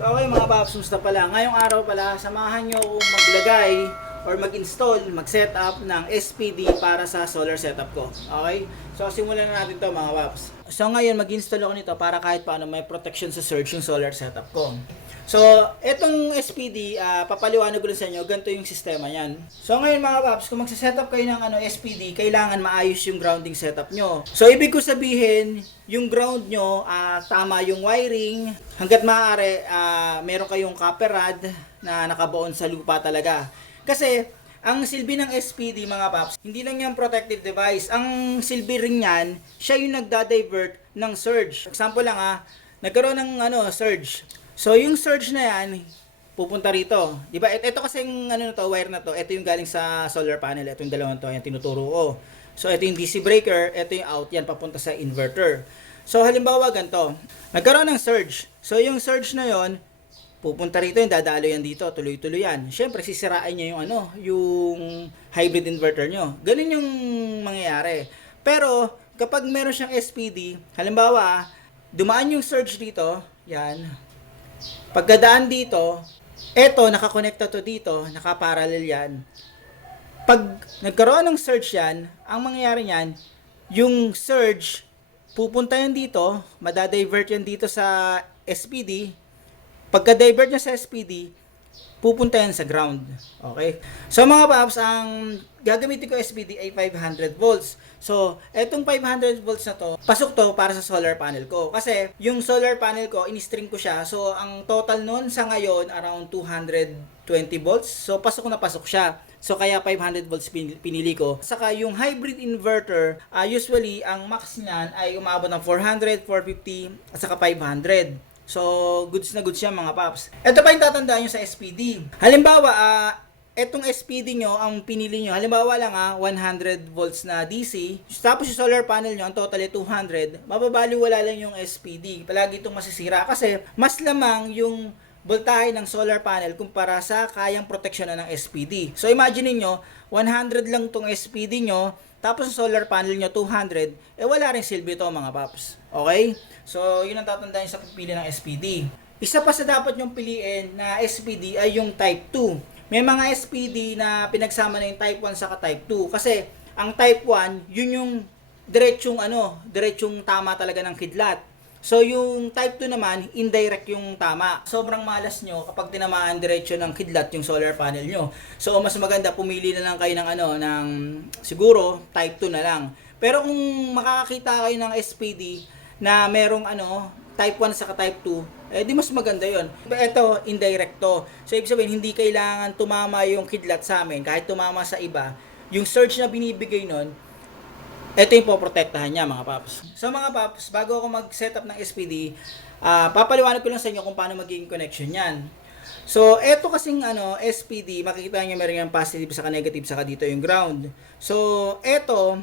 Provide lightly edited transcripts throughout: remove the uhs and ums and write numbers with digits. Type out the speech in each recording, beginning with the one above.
So okay mga paps, musta pala? Ngayong araw pala, samahan nyo akong maglagay or mag-install, mag-setup ng SPD para sa solar setup ko. Okay? So simulan na natin to mga paps. So ngayon mag-install ako nito para kahit paano may protection sa surge yung solar setup ko. So, etong SPD, papaliwanag ko rin sa inyo, ganito yung sistema niyan. So, ngayon mga paps, kung magsa-setup kayo ng SPD, kailangan maayos yung grounding setup nyo. So, ibig ko sabihin, yung ground nyo, tama yung wiring, hanggat maaari, meron kayong copper rod na nakabaon sa lupa talaga. Kasi, ang silbi ng SPD mga paps, hindi lang yung protective device. Ang silbi rin yan, siya yung nagda-divert ng surge. Example lang nagkaroon ng surge. So, yung surge na yan, pupunta rito. Diba? Ito kasi yung wire na to, ito yung galing sa solar panel. Ito yung dalawang to, yung tinuturo ko. So, ito yung DC breaker, ito yung out, yan, papunta sa inverter. So, halimbawa, ganito. Nagkaroon ng surge. So, yung surge na yon pupunta rito, yung dadalo yan dito, tuloy-tuloy yan. Siyempre, sisirain niya yung yung hybrid inverter nyo. Ganun yung mangyayari. Pero, kapag meron siyang SPD, halimbawa, dumaan yung surge dito, yan, pagkadaan dito, eto, nakakonekta to dito, nakaparallel yan. Pag nagkaroon ng surge yan, ang mangyayari yan, yung surge, pupunta yan dito, madadivert yan dito sa SPD. Pagka-divert niya sa SPD, pupunta yan sa ground. Okay? So mga paps, ang gagamitin ko SPD ay 500 volts. So, etong 500 volts na to, pasok to para sa solar panel ko. Kasi, yung solar panel ko, in-string ko siya. So, ang total nun sa ngayon, around 220 volts. So, pasok na pasok siya. So, kaya 500 volts pinili ko. Saka, yung hybrid inverter, usually, ang max niyan ay umabot ng 400, 450, at saka 500. So, goods na goods siya mga paps. Ito pa yung tatandaan nyo sa SPD. Halimbawa, etong SPD nyo, ang pinili nyo, halimbawa lang 100 volts na DC, tapos yung solar panel nyo, ang total ay 200, mababaliwala lang yung SPD. Palagi itong masisira kasi mas lamang yung voltahe ng solar panel kumpara sa kayang proteksyonan ng SPD. So imagine niyo 100 lang tong SPD nyo, tapos yung solar panel nyo 200, wala rin silbi to mga paps. Okay? So yun ang tatandaan sa pagpili ng SPD. Isa pa sa dapat nyong piliin na SPD ay yung type 2. May mga SPD na pinagsama na yung type 1 saka type 2 kasi ang type 1 yun yung diretsong tama talaga ng kidlat. So yung type 2 naman indirect yung tama. Sobrang malas nyo kapag tinamaan diretsyo ng kidlat yung solar panel nyo. So mas maganda pumili na lang kayo ng siguro type 2 na lang. Pero kung makakakita kayo ng SPD na merong type 1 saka type 2, di mas maganda yon. Ito, indirect to. So, ibig sabihin, hindi kailangan tumama yung kidlat sa amin. Kahit tumama sa iba, yung surge na binibigay nun, ito yung poprotektahan niya, mga paps. So, mga paps, bago ako mag-setup ng SPD, papaliwanag ko lang sa inyo kung paano magiging connection yan. So, ito kasing SPD, makikita nyo meron yung positive saka negative saka dito yung ground. So, ito,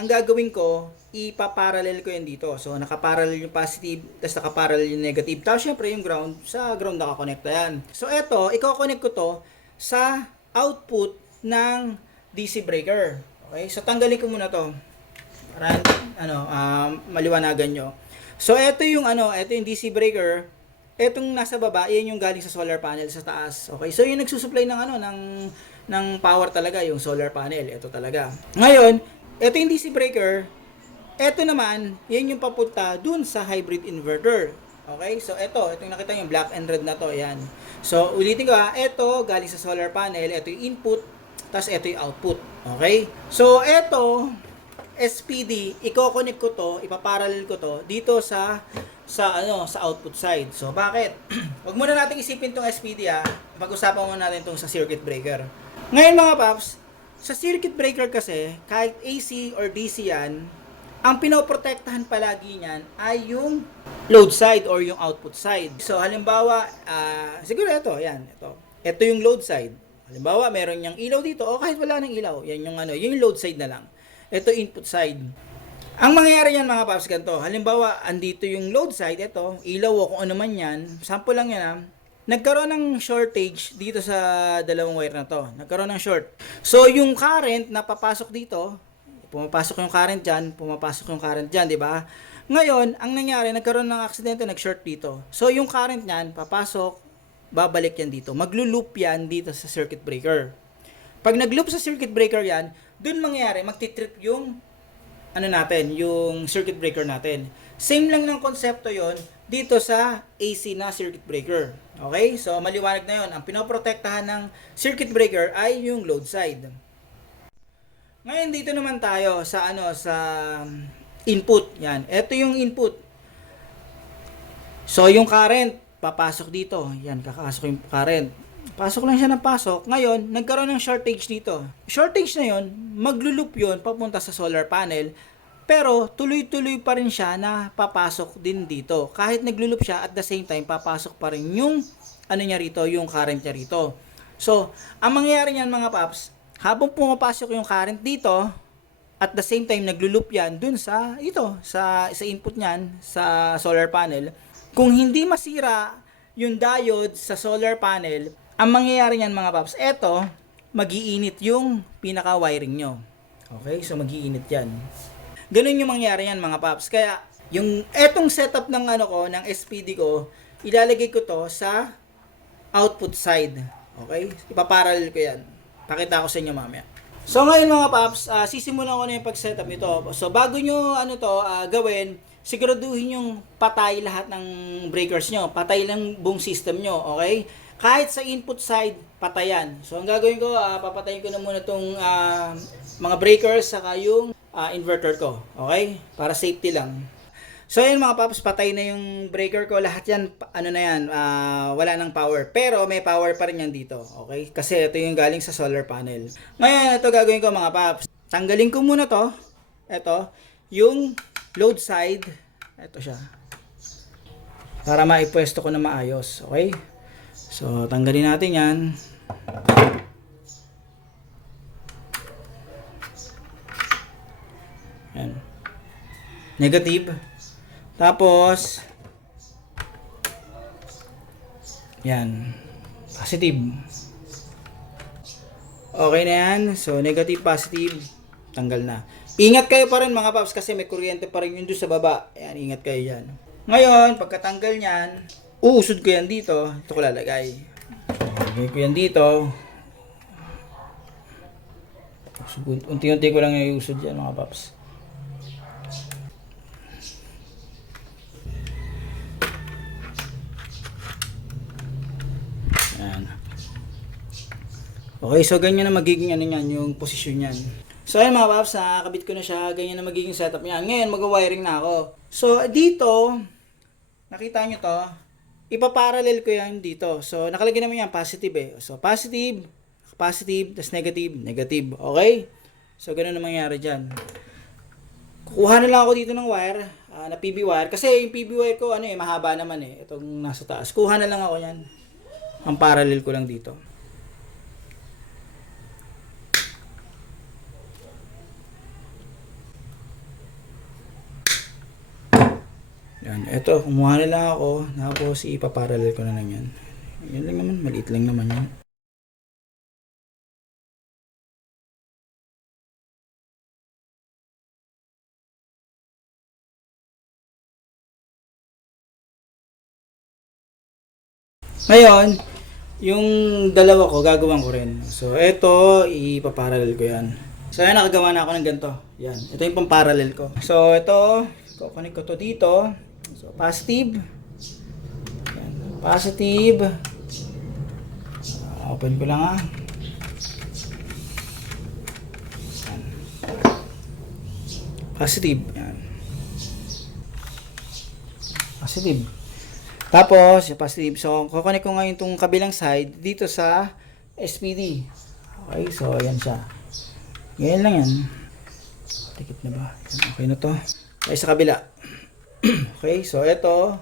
ang gagawin ko, ipaparallel ko yan dito. So, nakaparallel yung positive, tapos nakaparallel yung negative. Tapos, syempre, yung ground, sa ground nakakonekta yan. So, eto, i-connect ko to sa output ng DC breaker. Okay? So, tanggalin ko muna to. Para, maliwanagan nyo. So, eto yung DC breaker. Etong nasa baba, yan yung galing sa solar panel sa taas. Okay? So, yung nagsusupply ng power talaga, yung solar panel. Ito talaga. Ngayon, ito yung DC breaker. Ito naman, yan yung papunta dun sa hybrid inverter. Okay? So, ito yung nakita yung black and red na to. Yan. So, ulitin ko ito galing sa solar panel. Ito yung input. Tapos, ito yung output. Okay? So, ito, SPD, i-connect ko to, ipaparallel ko to dito sa output side. So, bakit? Wag muna natin isipin tong SPD Pag-usapan muna natin tong sa circuit breaker. Ngayon mga paps, sa circuit breaker kasi, kahit AC or DC yan, ang pinoprotektahan palagi niyan ay yung load side or yung output side. So, halimbawa, siguro ito, yan, ito. Ito yung load side. Halimbawa, meron niyang ilaw dito, o kahit wala nang ilaw, yan yung load side na lang. Ito input side. Ang mangyayari yan mga paps, ganito. Halimbawa, andito yung load side, ito, ilaw o kung ano man yan, sample lang yan nagkaroon ng shortage dito sa dalawang wire na to. Nagkaroon ng short. So, yung current na papasok dito, pumapasok yung current dyan, di ba? Ngayon, ang nangyari, nagkaroon ng aksidente, nag-short dito. So, yung current niyan, papasok, babalik yan dito. Maglo-loop yan dito sa circuit breaker. Pag nag-loop sa circuit breaker yan, dun mangyayari, magtitrip yung ano natin, yung circuit breaker natin. Same lang ng konsepto yon dito sa AC na circuit breaker. Okay? So, maliwanag na yon. Ang pinoprotektahan ng circuit breaker ay yung load side. Ngayon, dito naman tayo sa sa input. Yan. Ito yung input. So, yung current, papasok dito. Yan, kakasok yung current. Pasok lang siya ng pasok. Ngayon, nagkaroon ng shortage dito. Shortage na yon, maglo-loop yun papunta sa solar panel. Pero, tuloy-tuloy pa rin siya na papasok din dito. Kahit naglo-loop siya, at the same time, papasok pa rin yung niya rito, yung current niya rito. So, ang mangyayari niyan mga paps, habang pumapasok yung current dito, at the same time, naglo-loop yan dun sa input niyan, sa solar panel. Kung hindi masira yung diode sa solar panel, ang mangyayari niyan mga paps, eto, mag-iinit yung pinaka-wiring nyo. Okay? So, mag-iinit yan. Ganun yung mangyayari yan mga paps. Kaya, yung etong setup ng ng SPD ko, ilalagay ko to sa output side. Okay? Ipaparallel ko yan. Pakita ko sa inyo mamaya. So, ngayon mga paps, sisimulan ko na yung pag-setup nito. So, bago nyo gawin, siguraduhin yung patay lahat ng breakers nyo. Patay lang buong system nyo. Okay? Kahit sa input side, patayan. So, ang gagawin ko, papatayin ko na muna itong mga breakers saka yung inverter ko. Okay? Para safety lang. So, yun mga paps, patay na yung breaker ko. Lahat yan, wala ng power. Pero, may power pa rin yan dito. Okay? Kasi ito yung galing sa solar panel. Ngayon, ito gagawin ko mga paps. Tanggalin ko muna to. Ito, yung load side. Ito siya. Para maipwesto ko na maayos. Okay? So, tanggalin natin yan. Yan. Negative. Tapos, yan. Positive. Okay na yan. So, negative, positive. Tanggal na. Ingat kayo pa rin mga paps kasi may kuryente pa rin yun doon sa baba. Yan, ingat kayo dyan. Ngayon, pagkatanggal nyan, uusod ko yan dito. Ito ko lalagay. Lagay ko yan dito. Unti-unti ko lang iusod yan mga paps. Yan. Okay, so ganyan na magiging yung posisyon yan. So ayun mga paps, nakakabit ko na siya. Ganyan na magiging setup yan. Ngayon, mag-wiring na ako. So dito, nakita nyo to, ipaparallel ko yan dito. So, nakalagay naman yan, positive eh. So, positive, positive, tas negative, negative. Okay? So, ganun na mangyari dyan. Kukuha na lang ako dito ng wire, na PB wire. Kasi yung PB wire ko, mahaba naman eh. Itong nasa taas. Kuha na lang ako yan. Ang parallel ko lang dito. Yan, eto, kumuha na lang ako, tapos ipaparallel ko na lang yan. Yan lang naman, maliit lang naman yan. Ngayon, yung dalawa ko, gagawin ko rin. So, eto, ipaparallel ko yan. So, yan, nakagawa na ako ng ganito. Yan, ito yung pang-parallel ko. So, ito, kukunin ko to dito. So, positive. Yan. Positive. Open ko lang Yan. Positive. Yan. Positive. Tapos, yung positive. So, kukunin ko ngayon itong kabilang side dito sa SPD. Okay, so, ayan siya. Ganyan lang yan. Tikit na ba? Okay na to. Okay, sa kabila. Okay, so ito.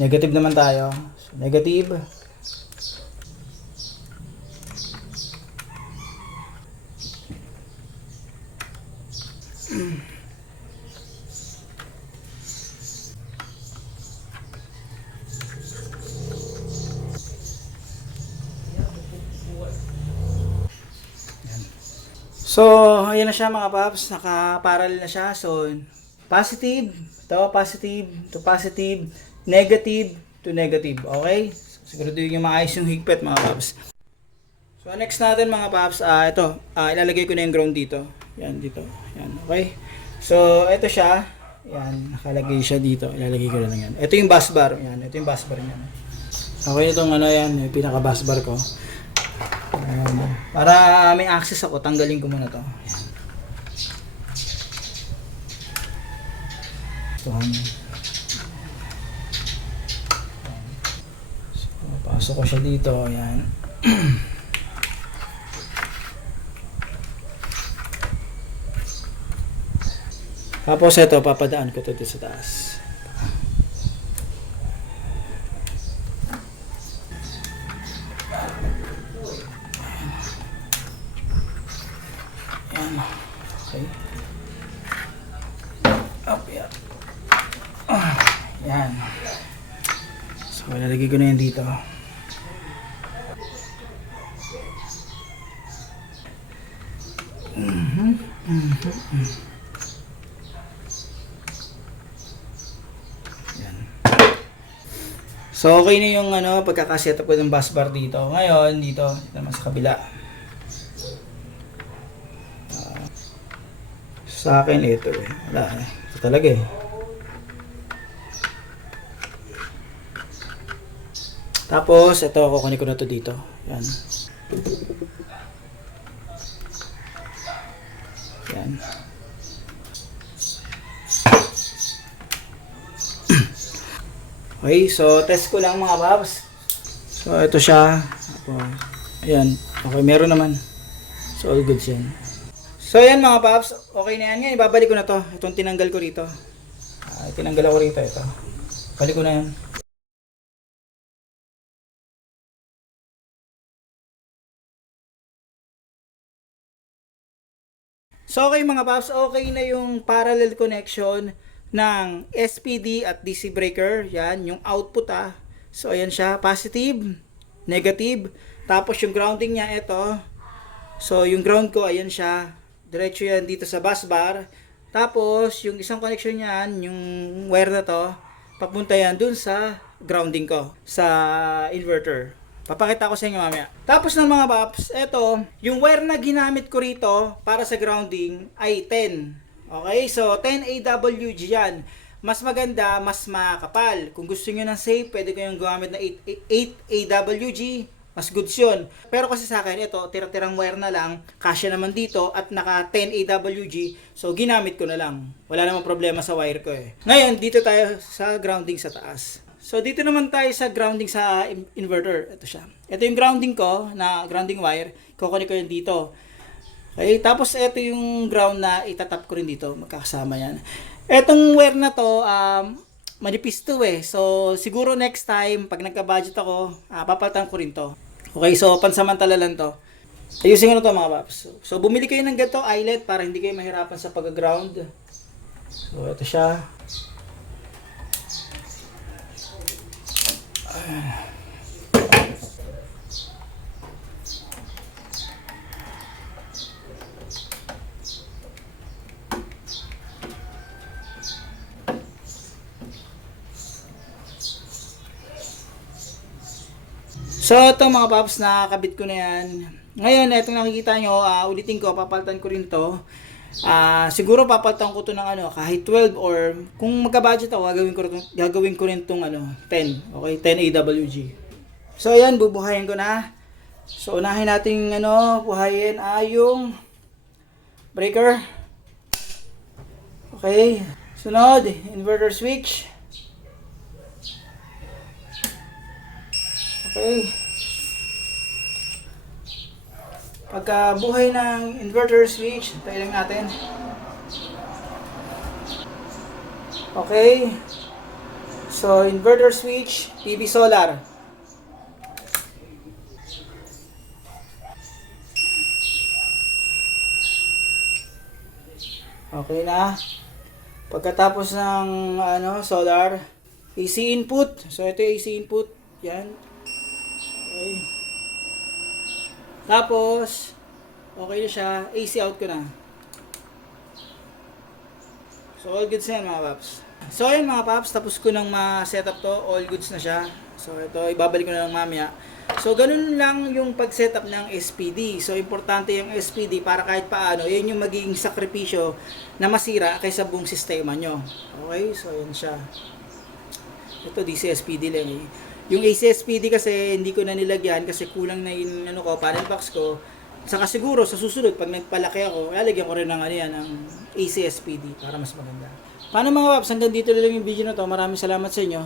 Negative naman tayo. So, negative. So, ayan na siya mga paps, naka-parallel na siya. So, positive, to positive, negative to negative. Okay? So, siguraduhin yung maayos yung higpit mga paps. So, next natin mga paps, ilalagay ko na yung ground dito. Yan, dito. Yan, okay? So, ito siya. Yan, nakalagay siya dito. Ilalagay ko na lang yan. Ito yung bus bar. Yan, ito yung bus bar niyan. Okay, itong yan, yung pinaka-bus bar ko. Para may access ako, tanggalin ko muna to. Ayan. So, pasok ko siya dito. Ayan. Tapos ito, papadaan ko to dito sa taas. Okay. Up, yeah. Yan. So, ilalagay ko na yan dito. Yan. So, okay na yung pagkakaset up ko ng bus bar dito. Ngayon, dito naman sa kabila. Sa akin ito wala ito talaga tapos ito kukunin ko na to dito. Yan. Yan. Okay, so test ko lang mga paps. So ito siya. Ayan, okay, meron naman. So all good yan. So ayan mga paps, okay na yan. Ngayon ibabalik ko na to. Itong tinanggal ko rito. Tinanggal ako rito ito. Balik ko na yan. So okay mga paps, okay na yung parallel connection ng SPD at DC breaker. Yan, yung output So ayan siya, positive, negative. Tapos yung grounding niya ito. So yung ground ko, ayan siya. Diretso yan dito sa bus bar. Tapos, yung isang connection niyan, yung wire na to, papunta yan dun sa grounding ko, sa inverter. Papakita ko sa inyo mamaya. Tapos ng mga paps, eto, yung wire na ginamit ko rito para sa grounding ay 10. Okay, so 10 AWG yan. Mas maganda, mas makapal. Kung gusto niyo ng safe, pwede kayong gumamit na 8 AWG. Mas goods yun. Pero kasi sa akin, ito, tira-tirang wire na lang, kasya naman dito, at naka 10 AWG, so ginamit ko na lang. Wala namang problema sa wire ko Ngayon, dito tayo sa grounding sa taas. So, dito naman tayo sa grounding sa inverter. Ito siya. Ito yung grounding ko, na grounding wire. Kukunin ko yun dito. Okay, tapos ito yung ground na itatap ko rin dito. Magkakasama yan. Etong wire na to, manipis to So, siguro next time, pag nagka-budget ako, papalitan ko rin to. Okay, so pansamantala lang to. Ayusin ko na to mga paps. So, bumili kayo ng ganito eyelet para hindi kayo mahirapan sa pag-ground. So, ito siya. So ito mga paps, nakakabit ko na yan. Ngayon, itong nakikita nyo, ulitin ko, papalitan ko rin to. Siguro papalitan ko to ng kahit 12 or kung magka-budget ako, gagawin ko rin tong 10. Okay, 10 AWG. So ayan, bubuhayin ko na. So unahin natin buhayin yung breaker. Okay, sunod, inverter switch. Okay. Pagka buhay ng inverter switch, tayo lang natin. Okay. So, inverter switch, PV solar. Okay na. Pagkatapos ng solar, AC input. So, ito yung AC input. Yan. Okay. Tapos, Okay na siya. AC out ko na. So all goods na yan mga paps. So ayun mga paps, tapos ko nang ma-setup to. All goods na siya. So ito, ibabalik ko na lang mamaya. So ganun lang yung pag-setup ng SPD. So importante yung SPD para kahit paano, yun yung magiging sakripisyo na masira kaysa buong sistema nyo. Okay, so yun siya. Ito DC SPD lang eh. Yung AC SPD kasi hindi ko na nilagyan kasi kulang na yung ano ko, panel box ko. Saka siguro sa susunod pag nagpalaki ako, lalagyan ko rin ng ano yan, ng AC SPD para mas maganda. Paano mga paps, hanggang dito na lang yung video na to. Maraming salamat sa inyo.